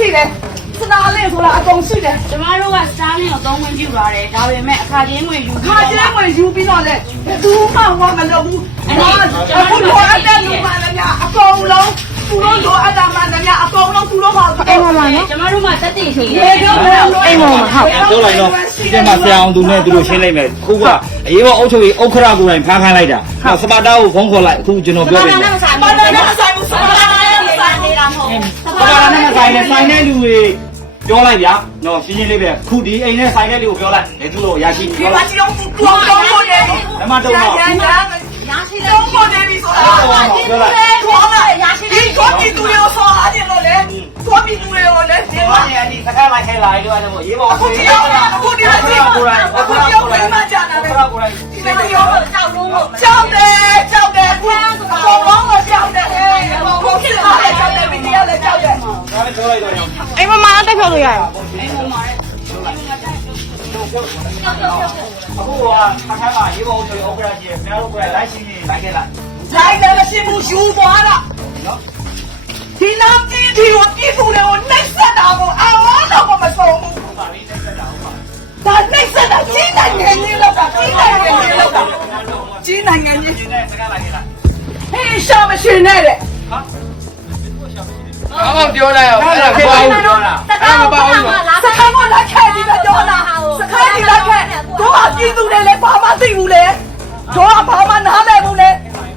ရှိတယ်စနာလေးဆိုတာအကုန်ရှိတယ်ကျမတို့ကစတားလင်းကိုသုံးဝင်ပြပါတယ်ဒါပေမဲ့အခါချင်းဝင်ယူခါကျင်းဝင်ယူပြီးတော့လေဘူးမှဝမလုပ်ဘူးအခုလိုအပ်တဲ့လူမှလည်းအကုန်လုံးသူတို့လိုအပ်တာမှလည်းအကုန်လုံးသူတို့ဟာအိမ်မှာနော်ကျမတို့မှတက်တည်ရှိတရေယ်တော့အိမ်မှာဟုတ်ပြောလိုက်တော့ဒီထဲမှာဆရာအောင်သူနဲ့သူတို့ရှင်းလိုက်မယ်ခုကအရေးပေါ်အုပ်ချုပ်ရေးဥက္ခရာကိုယ်တိုင်ဖမ်းခိုင်းလိုက်တာစပါတာကိုဖုန်းခေါ်လိုက်အခုကျွန်တော်ပြောပြမယ်ဆိုင်ဘာလို့လဲဆိုင်မှုဆိုင်ဘာလဲဆိုင်နေတာ မဟုတ်စပါတာနဲ့ဆိုင်နဲ့ဆိုင်တဲ့လူတွေပြောလိုက်ဗျာနော်ရှင်းရှင်းလေးပဲခုဒီအိမ်နဲ့ဆိုင်တဲ့လူကိုပြောလိုက်လေသူတို့ရရှိဒီပြောမှာလိုက်ကြည့်တော့ကောင်းကောင်းကိုနေဓမ္မတုံးတော့ရရရရှိတော့ကိုနေပြီဆိုတာပြောလိုက်ခေါ်လာရရှိဒီကိုပြီးသူရောဆောအားတယ်လို့လေကိုပြီးသူရောလေဒီဒီမှာမှာဒီစကားလိုက်ခဲလိုက်လို့အဲ့ဒါရေးပေါ်အခုဒီရောအခုဒီရောဒီကိုယ်တိုင်အခုအခုဒီဒီရောကိုယ်ဘယ်တိုင်မှာကြာတာလဲကိုယ်ကိုယ်တိုင်ဒီလိုရောကြောက်လို့ကြောက်တယ်ကြောက်တယ်ကိုဘောလုံးကိုကြောက်တယ်ကိုဖြစ်လာတယ် အိမ်မမတက်ဖြောက်လို့ရတယ်အခုကအခါခါမှာရေးပေါ်အုပ်ချုပ်ရေးဥက္ခရာကြီးခင်ဗျားတို့ကလိုက်ရှင်းရင်လိုက်ခဲ့လိုက်လိုက်လည်းမရှိဘူးယူသွားတာဒီနာတီဒီကိုပြည်သူတွေကိုနှိပ်စက်တာကိုအောင်းတော့မဆုံးဘူးပါလေးတက်တာဟုတ်ပါဒါနှိပ်စက်တာကြီးနိုင်ငံကြီးလောက်တာကြီးနိုင်ငံကြီးလောက်တာကြီးနိုင်ငံကြီးဒီနဲ့စကားလိုက်ခဲ့လိုက်ဟေးရှာမရှိနဲ့တဲ့ အမောပြောလိုက်အောင်အဲ့ဒါမပေါ့ဘူးပြောတာအဲ့ဒါမပေါ့ဘူးစခန်းကလက်ခဲဒီကကြောတာစခန်းဒီလက်ခဲတို့ကပြည်သူတွေလည်းဘာမှသိဘူးလေတို့ကဘာမှနားလည်ဘူးလေ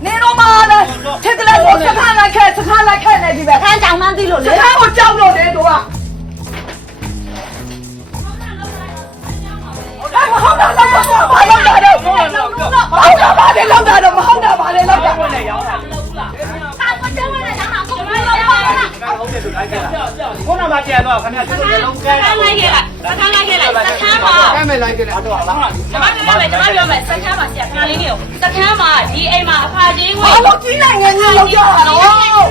နေတော့မှလည်းထက်ကလေးကိုစခန်းလက်ခဲစခန်းလက်ခဲနေဒီပဲခန်းကြောင်မှန်းသိလို့စလေခန်းကိုကြောက်လို့လေတို့ကအဲ့မဟုတ်တာတော့ဘာလို့လဲတော့ဟုတ်တာပါလေလောက်တာတော့မဟုတ်တာပါလေလောက်တာ ခုနကကြံတော့ခင်ဗျာသူတို့လုံးကဲစကန်းလိုက်ခဲ့လိုက်စကန်းလိုက်ခဲ့လိုက်စကန်းမှာအဲ့မဲ့လိုက်ကြတယ်တော့လားကျမပြောမယ်ကျမပြောမယ်စကန်းမှာဆရာခဏလေးနေစကန်းမှာဒီအိမ်မှာအခါချင်းဝင်ဘာလို့ကြီးနိုင်ငံကြီးလောက်ကြတာတော့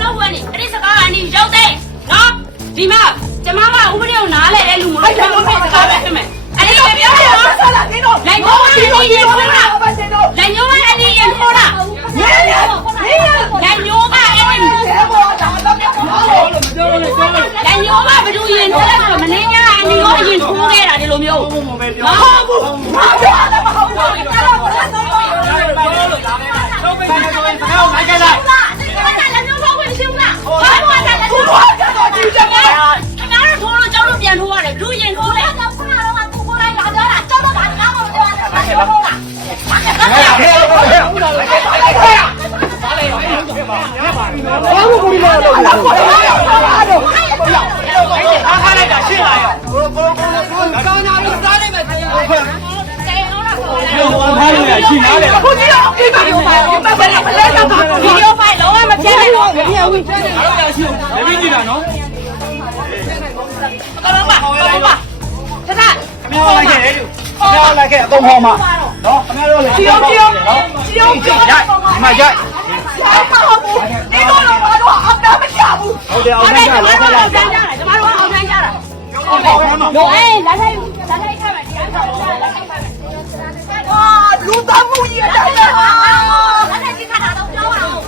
လောက်ဝင်နေအဲ့ဒီစကားကနေရောက်တဲ့နော်ဒီမှာကျမကဥပဒေကိုနားလဲတဲ့လူမလို့ကျမစကားပဲဖြစ်မယ်အဲ့ဒီလိုပြောရအောင်ဆက်လာနေတော့လိုက်ကောင်းရင်ရင်ခေါ်တာလ ရင်ခေါ်လဲဆိုမင်းညာအနီရောရင်ထိုးခဲ့တာဒီလိုမျိုးဘုံဘုံပဲပြောမဟုတ်ဘူးဘာပြောလဲမဟုတ်ဘူးအဲ့ဒါကိုလည်းတော့လုံးပဲဆိုရင်စကား လိုက်ခဲ့လိုက်လက်ညိုးခေါ်ဝင်ရှင်းလားဘာလို့လဲလက်ညိုးဘူးဘာကတော့ကြည့်ကြပါခင်ဗျားတို့ထိုးလို့ကျောင်းတို့ပြန်ထိုးရတယ်လူရင်ခေါ်လဲတော့ခါတော့ကကိုကိုလိုက်လာကြတာကျောင်းတော့ဘာကားမှမပြောရဘူးဟုတ်လားဘာလို့ဘူးလဲတော့ဘာလို့လဲတော့အားခါလိုက်တာရှင်းလာရောကောင်းတာပြီးစားလိုက်မယ်တရားတဲတော့လားခေါ်လဲဒီလိုအားထားလို့ရရှင်းလာတယ်အခုကြည့်အောင်ပြပါဦးပါဘာပဲမလဲတော့ပါဗီဒီယိုဖိုင်လုံးဝမပြတ်နဲ့တော့အားရရှိအောင်လက်ပြီးကြည့်တာနော်ကလုံးပါကလုံးပါခဏခင်ဗျားလိုက်ခဲ့တယ်လူခင်ဗျားလိုက်ခဲ့အကုန်ဟောမှာနော်ခင်ဗျားတို့လည်းကြည့်အောင်ကြည့်အောင်ကြည့်အောင်ကြည့်အောင်ရိုက်ဒီမှာရိုက်ဘာမဟုတ်ဘူးဒီလိုတော့ဘာလို့အပ်တာမချဘူးဟုတ်တယ်အောင်အဲ့ထိုဒါင်ကျကြ တို့အောင်တန်းကြတာဟုတ်ပါဘူးနော်အေးလက်ထိုင်လက်ထိုင်ခါမယ်ဒီအောင်လက်ထိုင်လက်ထိုင်ခါမယ်အာလူသားမှုကြီးအတိုင်းပါအဲ့ဒါကြီးခါတာတော့ပြောအောင်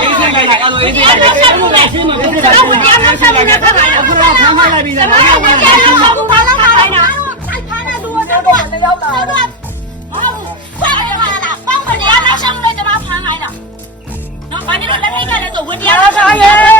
အေးစိတ်လိုက်အဲ့လိုအေးစိတ်အဲ့လိုက်ဒါဆက်မှုနဲ့တော့ဝင်တရားနဲ့ဆက်မှုနဲ့ခါတာလေအခုတော့ဖမ်းခိုင်းလိုက်ပြီကျလားမတို့ဝင်တရားနဲ့ဆက်မှုနဲ့ခါတာလေနော်ဆိုင်ခါတဲ့လူကတော့တော့လည်းရောက်လာတော့မဟုတ်ဘူးခွဲရတာလားပေါင်းမတတရားရားနဲ့ဆက်မှုနဲ့ကျမဖမ်းခိုင်းတာနော်ဘာလို့လက်ထိုင်ကလည်းဆိုဝင်တရားအားနဲ့ဆက်သားမှုရဲ့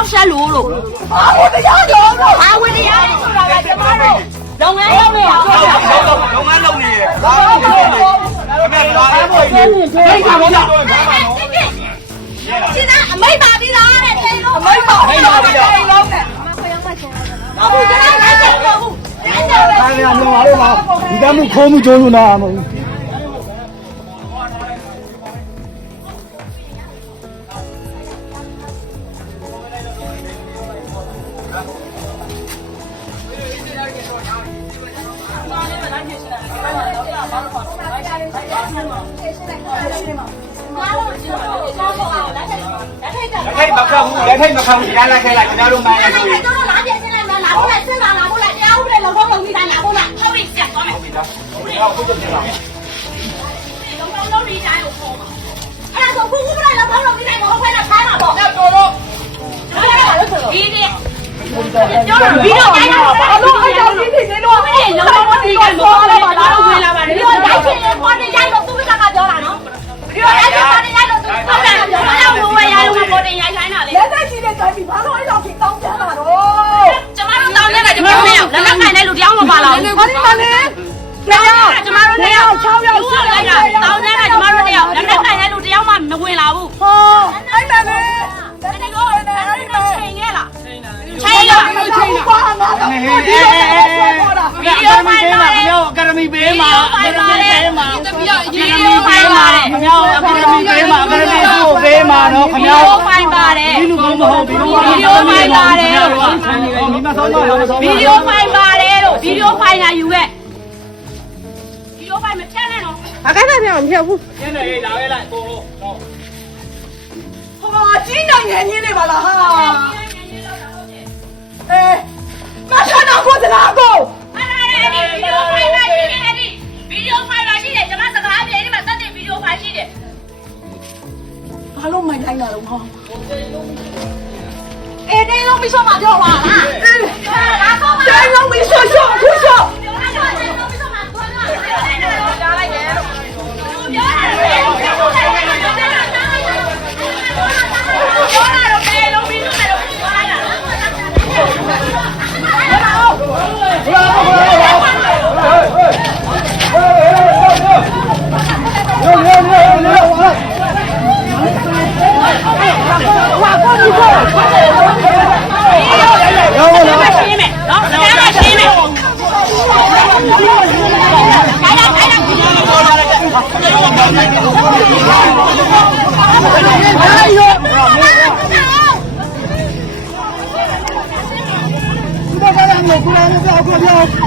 ရားနောက်ဆက်လို့လို့ဘာလို့တရားကြောလို့အာဝတရားဆိုတာကကျမတို့လုပ်ငန်းလုပ်နေအောင်လုံးလုံးလုံးလုံးနေတယ်ဘာလို့လဲခင်ဗျားလာဖို့ဒီဒီကဘောတော့ဘာမှမဟုတ်ရှင်းသားအမိတ်ပါပြီးသားတဲ့တိတ်လို့အမိတ်ပါပြီးတော့တယ်လုံးနဲ့ဟုတ်ဘူးကျွန်တော်လည်းစိတ်မဟုတ်ဘူးအားရမြော်ပါလို့လားဒီကမှုခိုးမှုကျိုးလို့နာမဟုတ် လက်ထိုက်မခံဘူးလက်ထိုက်မခံဘူးကြားလိုက်ခဲ့လိုက်ကျွန်တော်တို့မှန်တယ်ဆိုရင် ပြောတော့ဗီဒီယိုတိုင်းတော့ဘာလို့အဲ့ကြောင့်ဒီဒီနေတော့ဘယ်လုံးလုံးဒီကမောလာပါလားဝင်လာပါလေဒီတော့ရိုက်ချင်ရင်ပေါ်နေရိုက်လို့သူကပြောတာနော်ဒီတော့ရိုက်ချင်ပေါ်နေရိုက်လို့သူကဟုတ်တယ်ပြောဘာတာလို့ဘဝရလုံးပေါ်တင်ရိုက်ခိုင်းတာလဲလက်သက်ရှိတဲ့တိုင်းဘာလို့အဲ့ကြောင့်ဒီကောင်းကြတာတော့ကျမတို့တောင်းနေတာကျမတို့နဲ့လက်လက်ခိုင်တဲ့လူတယောက်မပါလာဘူးဘာလို့မလဲကျမတို့ကျမတို့တယောက်6ယောက်6ယောက်လိုက်တာတောင်းနေတာကျမတို့တယောက်လက်လက်ခိုင်တဲ့လူတယောက်မှမဝင်လာဘူးဟောအဲ့ ချိန်လားမချိန်ပါငါတော့ဒီလိုပဲဆွဲပေါ်တာဗီဒီယိုဖိုင်ပါလေအကယ်ဒမီပေးမှာဗီဒီယိုဖိုင်ပါလေဗီဒီယိုဖိုင်ပါလေခင်ဗျားအကယ်ဒမီပေးမှာအကယ်ဒမီကိုပေးမှာနော်ခင်ဗီဗျားဒီယိုဖိုင်ပါတယ်ဒီလူကောင်းမဟုတ်ဘူးဗီဒီယိုဖိုင်ပါတယ်လို့မိမဆုံးတော့မဆုံးဗီဒီယိုဖိုင်ပါတယ်လို့ဗီဒီယိုဖိုင်လာယူခဲ့ဗီဒီယိုဖိုင်မဖြတ်နဲ့နော်အကဲနဲ့ပြောင်းမပြောဘူးကျင်းနေရေးလာခဲ့လိုက်ကိုကိုဟောကြီးနိုင်ငယ်ကြီးနေပါလားဟာ အဲမဆန္ဒကိုတလားကိုအဲ့ဒါလေအဲ့ဒီဗီဒီယိုဖိုင်ပါရှိတယ်အဲ့ဒီဗီဒီယိုဖိုင်ပါရှိတယ်ကျွန်မစကားပြေအဲ့ဒီမှာစတဲ့ဗီဒီယိုဖိုင်ရှိတယ်ဘာလို့မနိုင်တာတော့ဟောအေးတင်းလုံးပြီးဆုံးမှပြောပါလား não não não